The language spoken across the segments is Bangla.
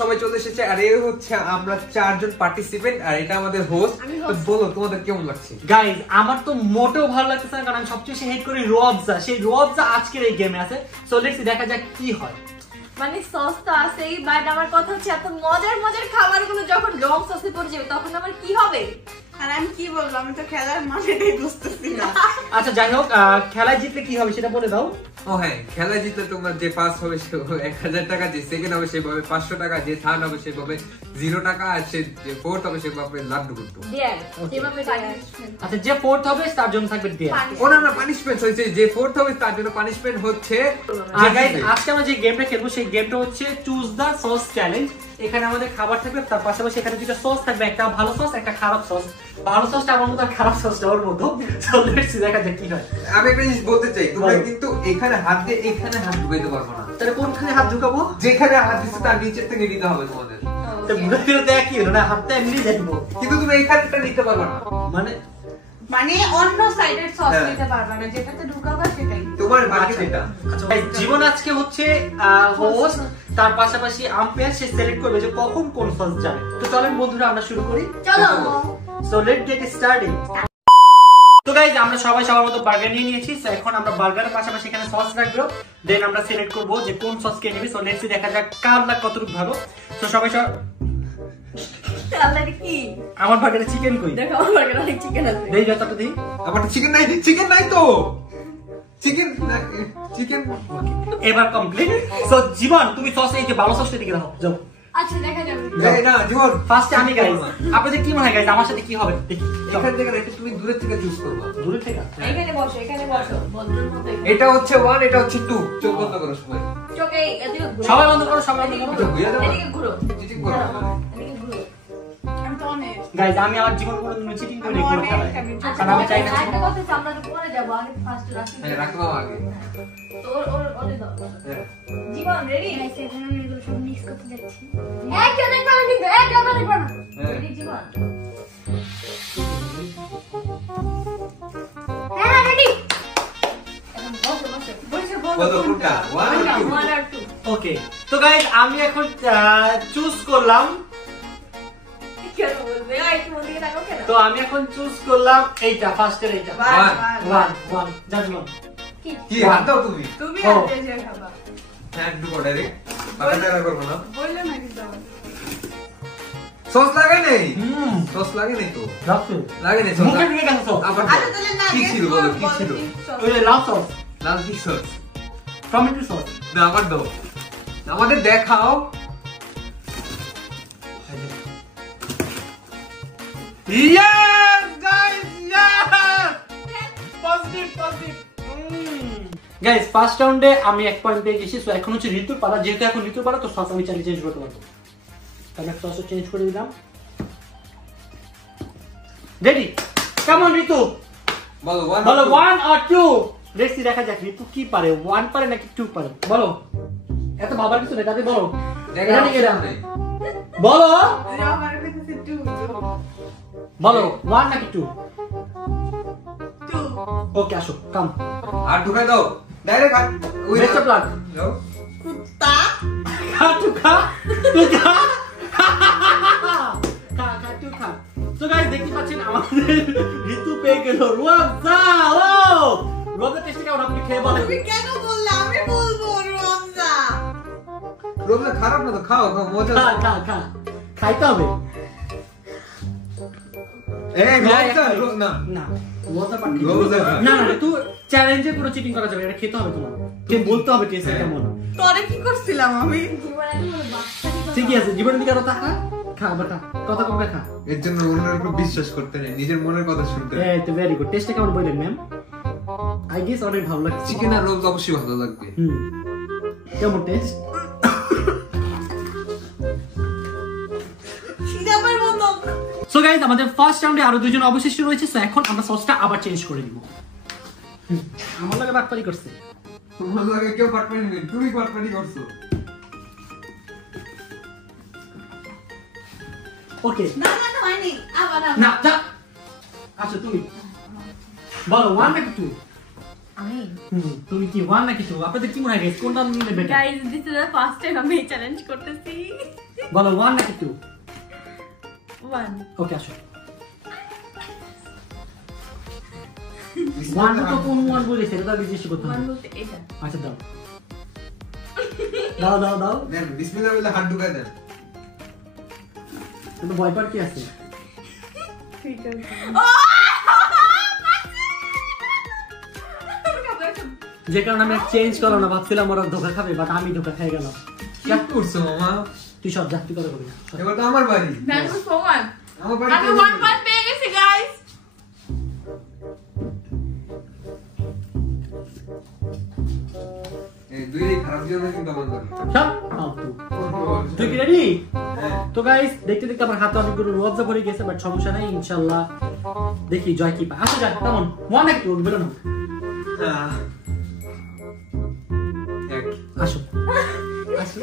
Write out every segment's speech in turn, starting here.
সবাই চলে এসেছে আর এই হচ্ছে আমরা চারজন পার্টিসিপেন্ট আর এটা আমাদের হোস্ট। তো বলো তোমাদের কেমন লাগছে? গাইস আমার তো মোটেও ভালো লাগতেছে না, কারণ আমি সবচেয়ে হেট করি রোয়াবজা। সেই রোয়াবজা আজকের এই গেমে আছে। সো লেটস দেখা যাক কি হয়। মানে সস তো আছেই, বাট আমার কথা হচ্ছে এত মজার মজার খাবারগুলো যখন রং সসে পড়ে যাবে তখন আমার কি হবে? আর আমি কি বলবো, আমি তো খেলার মানেটাই বুঝতেছি না। আচ্ছা যাই হোক, খেলায় জিতলে কি হবে সেটা বলে দাও। ও হ্যাঁ, খেলা জিতলে তোমার যে পাস হবে সে 1000 টাকা, যে সেকেন্ড হবে সে পাবে 500 টাকা, যে থার্ড হবে সে পাবে 0 টাকা, আর সে যে ফোর্থ হবে সে পাবে লাড্ডু গুড্ডু। আচ্ছা যে ফোর্থ হবে তার জন্য থাকবে ডিয়ার। ও না না, পানিশমেন্ট হচ্ছে যে ফোর্থ হবে তার জন্য পানিশমেন্ট হচ্ছে। আর গাইস আজকে আমরা যে গেমটা খেলবো সেই গেমটা হচ্ছে চুজ দা সস চ্যালেঞ্জ। এখানে আমাদের খাবার থাকবে, তার পাশাপাশি এখানে দুটো সস থাকবে, একটা ভালো সস একটা খারাপ সস। ভালো সসটা আমার মতো আর খারাপ সসটা ওর মতো। সো লেটস সি দেখা যাক কি হয়। আমি একটা জিনিস বলতে চাই, তোমরা কিন্তু এখানে হাত দিয়ে এখানে হাত ঢুকাইতে পারবে না। তাহলে কোনখানে হাত ঢুকাবো? যেখানে হাত দিচ্ছে তার নিচের থেকে নিতে হবে তোমাদের। তো ঘুরে ফিরে দেখ কি হলো না, হাতটা এমনি যাইবো, কিন্তু তুমি এখানটা নিতে পারবে না। মানে অন্য সাইডের সস নিতে পারবে না, যেটাতে ঢুকাবা সেটাই তোমার বাকি যেটা। আচ্ছা জীবন আজকে হচ্ছে হোস্ট, তার পাশাপাশি আম্পায়ার, সে সিলেক্ট করবে যে কখন কোন সস যাবে। তো চলেন বন্ধুরা আমরা শুরু করি। চলো। So let's get started. তো গাইস আমরা সবাই সবার মতো বার্গার নিয়ে নিয়েছি। সো এখন আমরা বার্গারের পাশাপাশি এখানে সস রাখবো, দেন আমরা সিলেক্ট করব যে কোন সস কে নেবে। সো লেটস সি দেখা যাক কার লাগ কতটুকু ভালো। সো সবাই তাহলে কি আমার বার্গারে চিকেন কই? দেখো আমার বার্গারে অনেক চিকেন আছে। দেই যতটা দেই। আমারটা চিকেন নাই, চিকেন নাই তো। চিকেন এবার কমপ্লিট। সো জীবন তুমি সস এই যে ভালো সসটা দিকে দাও, যাও। আচ্ছা দেখা যাবে। এই না জীবন, ফার্স্টে আমি গাইস। আপনাদের কি মনে হয় গাইস আমার সাথে কি হবে দেখি? এখান থেকে না, তুমি দূরের থেকে চুজ করবে। দূরে থেকে? এখানে বসো, এখানে বসো। বন্ধুর মতো এটা হচ্ছে 1, এটা হচ্ছে 2। চোখ বন্ধ করো সবাই। চোখে এদিকে ঘুরো। সবাই বন্ধ করো, সবাই বন্ধ করো। এদিকে ঘুরো। চিটিং করো। এদিকে ঘুরো। আমি তো অনেক গাইস আমি আমার জীবন কোনোদিন চিটিং করিনি কোনো খেলায়, কারণ আমি চাই না। একটা কথা হচ্ছে আমরা তো পরে যাবো, আগে ফার্স্ট রাখি। হ্যাঁ রাখো আগে। তো ওরে দাও। হ্যাঁ। জীবন রেডি? গাইস এখন আমি এগুলো সব মিক্স করতে যাচ্ছি। কেউ দেখবে না কিন্তু, কেউ দেখবে না। হ্যাঁ। রেডি জীবন? হ্যাঁ রেডি। এখন বসো বসো। বলো কোনটা? 1 আর 2? 1 আর 2। ওকে তো গাইস আমি এখন চুজ করলাম। কেন বলবে? একটু ওদিকে তাকাও কেন? তো আমি এখন চুজ করলাম এইটা, ফার্স্টের এইটা। 1 জাজমেন্ট। কি হাত দাও তুমি? তুমি ও। আনতে যে খাবা হ্যাঁ একটু ডাইরেক্ট পাতা টাকা করব না। বললে না কিন্তু আমার সস লাগে নাই? সস লাগে নাই তো। রাখছো লাগে নাই সস। মুখে ঢুকে গেছে সস। আবার আচ্ছা তাহলে না কি ছিল বলো, কি ছিল? ওই যে লাল সস, লাল কি সস? Tomato sauce. না আমার দাও, আমাদের দেখাও। Yes guys, yes! Positive positive. Guys first রাউন্ডে আমি 1 পয়েন্ট পেয়ে গেছি। সো এখন হচ্ছে ঋতুর পালা, যেহেতু এখন ঋতুর পালা তো সস আমি চাইলে চেঞ্জ করতে পারবো। তাহলে সস চেঞ্জ করে দিলাম। রেডি? কেমন ঋতু? বলো 1 আর 2। লেটস সি দেখা যাক ঋতু কি পারে, 1 পারে নাকি 2 পারে। বলো, এত ভাবার কিছু নেই, তাতে বলো। দেখা নেই। বলো আমার কাছে 2 বলো 1 নাকি 2? 2 ওকে আসো কাম। আর ঢুকাই দাও ডাইরেক্ট। ওই বেস্ট অফ লাক। দাও। কুত্তা খা তু খা তু খা খা খা তু খা। তো গাইস দেখতে পাচ্ছেন আমাদের ঋতু পেয়ে গেল রোয়াবজা। ও রোয়াবজা টেস্ট কেমন আপনি খেয়ে বলেন। তুমি কেন বললে? আমি বলবো রমজা। রোজা খারাপ না তো, খাও খাও মজা। খা খা খা খাইতে হবে। এই রোজা না না রোয়াবজা পাঠ রোজা না। না না তুই চ্যালেঞ্জে কোনো চিটিং করা যাবে না, এটা খেতে হবে তোমার। কে বলতে হবে টেস্ট কেমন। তোরে কি করছিলাম আমি? জীবন আমি বলে বাচ্চা কি ঠিকই আছে, জীবনের দিকে আরো তাকা। খা বাটা কথা কমবে খা। এর জন্য অন্যের উপর বিশ্বাস করতে নেই, নিজের মনের কথা শুনতে নেই। এই তো ভেরি গুড। টেস্টটা কেমন বললেন ম্যাম? আই গেস অনেক ভালো লাগছে। চিকেন আর রোজ অবশ্যই ভালো লাগবে। কেমন টেস্ট? সিরাপের মতো। সো গাইস আমাদের ফার্স্ট রাউন্ডে আরো দুইজন অবশিষ্ট রয়েছে। সো এখন আমরা সসটা আবার চেঞ্জ করে দিব। আমার লাগে বাটপারি করছে। তোমার লাগে কেউ পাটপানি নেই, তুমি পাটপানি করছো। ওকে না না না হয়নি, আবার না যা। আচ্ছা তুমি বলো 1 নাকি 2? আমি তুমি কি 1 নাকি 2? আপনাদের কি মনে হয় গাইস কোনটা নিলে better? Guys this is the first time আমি চ্যালেঞ্জ করতেছি। বলো 1 নাকি 2? 1 ওকে আসো 1 তো কোন 1 বলেছে এটা তো জিজ্ঞেস করতে 1 হবে বলতে এটা আচ্ছা দাও দাও দাও দাও দেন বিসমিল্লাহ বলে হাত ঢুকায় দেন কিন্তু ভয় পার কি আছে যে কারণে আমি চেঞ্জ করলাম না ভাবছিলাম ওরা ধোকা খাবে বাট আমি ধোকা খেয়ে গেলাম কি করছো মামা তুই সব যাত্রী করে করবি এবার তো আমার বাড়ি থ্যাংক ইউ সো মাচ আমার বাড়ি আমি 1 পয়েন্ট পেয়ে গেছি গাইস এই দুই খারাপ জিনিস কিন্তু আমার বাড়ি সব ফালতু তুই কি রেডি হ্যাঁ তো গাইস দেখতে দেখতে আমার হাতে অনেকগুলো রোজা পড়ে গেছে বাট সমস্যা নাই ইনশাআল্লাহ দেখি জয় কি পায় আসো যাক কেমন 1 নাকি 2 বলো না এক আসো আসো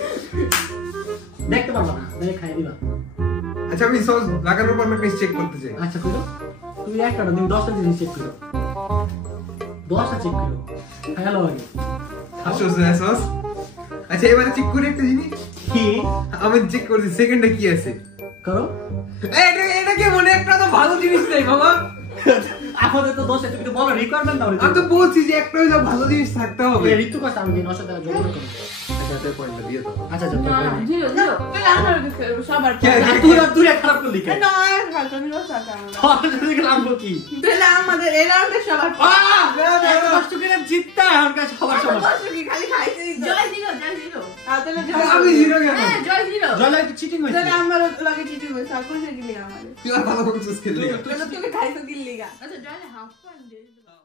দেখতে পারবা না দেখে খাই দিবা আচ্ছা আমি সস লাগানোর পর আমি চেক করতে চাই আচ্ছা করো তুমি একটা না তুমি 10টা জিনিস চেক করো 10টা চেক করো হ্যালো আসো সস আচ্ছা এবারে চেক করে একটা জিনিস কি আমি চেক করছি সেকেন্ডে কি আছে করো এটা কি মনে একটা তো ভালো জিনিস নেই মামা আমাদের তো 10 তুমি তো বলো রিকোয়ারমেন্ট দাও আমি তো বলছি যে একটা হইলো ভালো জিনিস থাকতে হবে এই ঋতু কথা আমি 900 টাকা জমা করো আচ্ছা তাই পয়েন্টটা দিয়ে দাও আচ্ছা আচ্ছা না জিরো জিরো তাহলে আমার সবার তুই খারাপ করলি কেন না খালতো আমি রস আছে আমার তুই লাভ কি তাহলে আমাদের এই রাউন্ডে সবার কষ্ট করে জিততা আমার কাছে সবার সবার কষ্ট কি খালি খাইতে দিতে জয় জিরো তাহলে আমি হিরো কেন হ্যাঁ জয় জিরো জলে একটু চিটিং হয়েছে তাহলে আমার লগে চিঠি হইছে আর কইছে দিলি আমারে তুই আর ভালো করছিস খেললি তাহলে তুমি খাইতে দিলি গা আচ্ছা জয় হাফ পয়েন্ট দিয়ে দিলাম